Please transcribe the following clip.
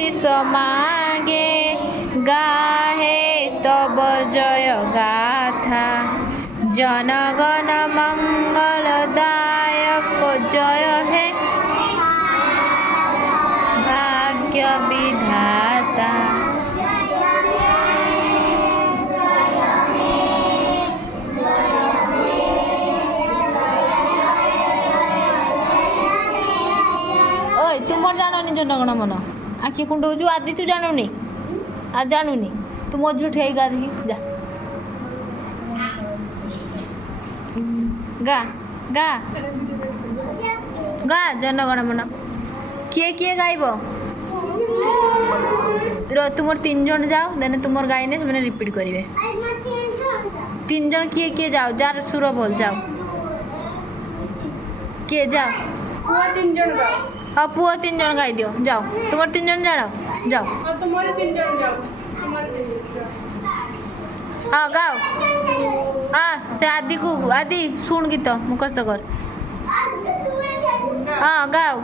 आशीष मांगे गाहे तब जय गाथा जनगण मंगलदायक जय हे भाग्य विधाता। ओए तुम जानी जनगण मन आखि कुंडौचु आदि तू जानूनी आज जानूनी तू मझे ठेई गा देखी जा गा गा गा जनगण मन किए किए गाइब तुम तीन जन जाओ देने तुम गाइने से रिपीट करेंगे तीन जन किए किए जाओ जार सुर बोल जाओ किए जाओ हाँ पुआ तीन जन गाई दियो जाओ तुम तीन जन जाओ जाओ हाँ गाओ हाँ से आदि को आदि शुण गीत मुखस्त कर हाँ गाओ